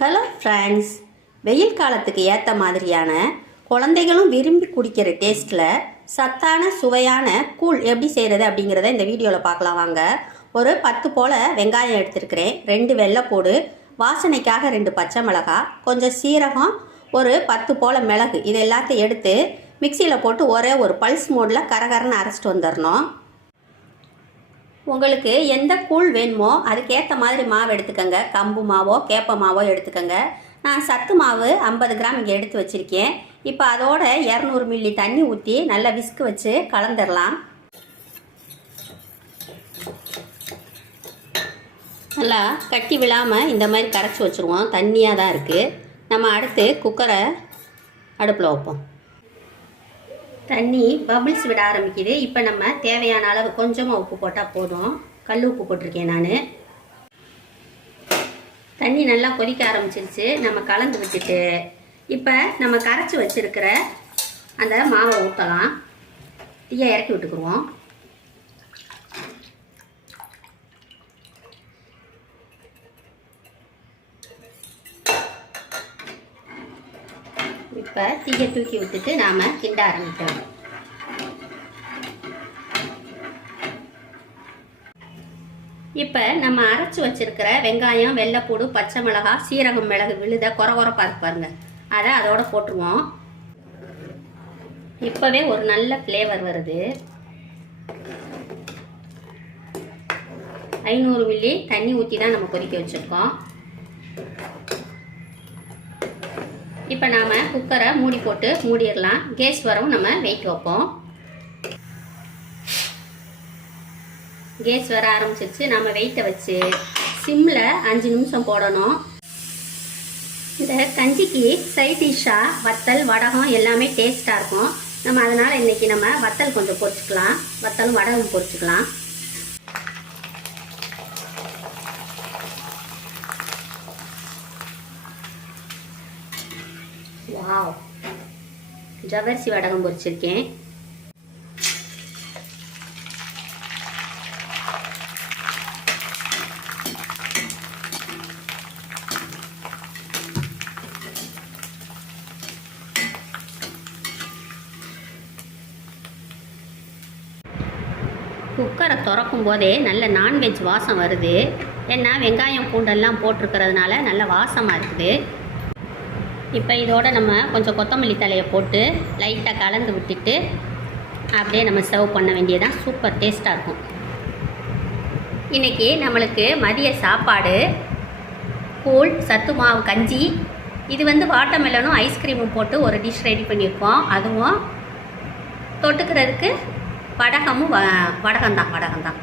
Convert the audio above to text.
Hello friends, வெயில் காலத்துக்கு ஏற்ற மாதிரியான குழந்தைகளும் விரும்பி குடிக்கிற டேஸ்ட்டில் சத்தான சுவையான கூழ் எப்படி செய்கிறது அப்படிங்கிறத இந்த வீடியோவில் பார்க்கலாம் வாங்க. ஒரு 10 போல் வெங்காயம் எடுத்துருக்கிறேன், 2 வெள்ளைப்பூடு, வாசனைக்காக 2 பச்சை மிளகாய், கொஞ்சம் சீரகம், ஒரு 10 போல் மிளகு, இது எல்லாத்தையும் எடுத்து மிக்சியில் போட்டு ஒரே ஒரு பல்ஸ் மோடில் கரகரன்னு அரைச்சிட்டு வந்துடணும். உங்களுக்கு எந்த கூழ் வேணுமோ அதுக்கேற்ற மாதிரி மாவு எடுத்துக்கோங்க. கம்பு மாவோ கேப்ப மாவோ எடுத்துக்கோங்க. நான் சத்து மாவு 50 கிராம் இங்கே எடுத்து வச்சுருக்கேன். இப்போ அதோட 200 மில்லி தண்ணி ஊற்றி நல்லா விஸ்கு வச்சு கலந்துடலாம். நல்லா கட்டி விழாமல் இந்த மாதிரி கரைச்சி வச்சுருவோம். தண்ணியாக தான் இருக்குது. நம்ம அடுத்து குக்கரை அடுப்பில் வைப்போம். தண்ணி பபிள்ஸ் விட ஆரம்பிக்குது. இப்போ நம்ம தேவையான அளவு கொஞ்சமாக உப்பு போட்டால் போதும். கல் உப்பு போட்டிருக்கேன் நான். தண்ணி நல்லா கொதிக்க ஆரம்பிச்சிருச்சு. நம்ம கலந்து விட்டுட்டு இப்போ நம்ம கரைச்சி வச்சுருக்கிற அந்த மாவை ஊற்றலாம். தீயை இறக்கி விட்டுக்குருவோம். இப்போ தீயை தூக்கி விட்டுட்டு நாம் கிண்ட ஆரம்பிக்கிறோம். இப்போ நம்ம அரைச்சி வச்சிருக்கிற வெங்காயம், வெள்ளைப்பூடு, பச்சை மிளகாய், சீரகம், மிளகு விழுத கொரகொரப்பாக பாருங்க, அதை அதோட போட்டுருவோம். இப்போவே ஒரு நல்ல ஃப்ளேவர் வருது. 500 மில்லி தண்ணி ஊற்றி தான் நம்ம கொதிக்க வச்சுருக்கோம். இப்போ நாம் குக்கரை மூடி போட்டு மூடிடலாம். கேஸ் வரவும் நம்ம வெயிட் வைப்போம். கேஸ் வர ஆரம்பிச்சிருச்சு. நம்ம வெயிட்டை வச்சு சிம்மில் 5 நிமிஷம் போடணும். இந்த கஞ்சிக்கு சைட் டிஷ்ஷாக வத்தல், வடகம் எல்லாமே டேஸ்ட்டாக இருக்கும். நம்ம அதனால் இன்றைக்கி நம்ம வத்தல் கொஞ்சம் பொரிச்சுக்கலாம். வத்தலும் வடகம் பொரிச்சுக்கலாம். வாவ், ஜவ்வரிசி வடகம் பொரிச்சிருக்கேன். குக்கரை திறக்கும் போதே நல்ல நான்வெஜ் வாசம் வருது. ஏன்னா வெங்காயம் பூண்டெல்லாம் போட்டிருக்கிறதுனால நல்ல வாசமாக இருக்குது. இப்போ இதோட நம்ம கொஞ்சம் கொத்தமல்லி தலையை போட்டு லைட்டாக கலந்து விட்டுட்டு அப்படியே நம்ம சர்வ் பண்ண வேண்டியதான். சூப்பர் டேஸ்ட்டாக இருக்கும். இன்றைக்கி நம்மளுக்கு மதிய சாப்பாடு கூழ், சத்து மாவு கஞ்சி, இது வாட்டர்மெலனும் ஐஸ்கிரீமும் போட்டு ஒரு டிஷ் ரெடி பண்ணியிருக்கோம். அதுவும் தொட்டுக்கிறதுக்கு வடகமும் வடகம்தான்.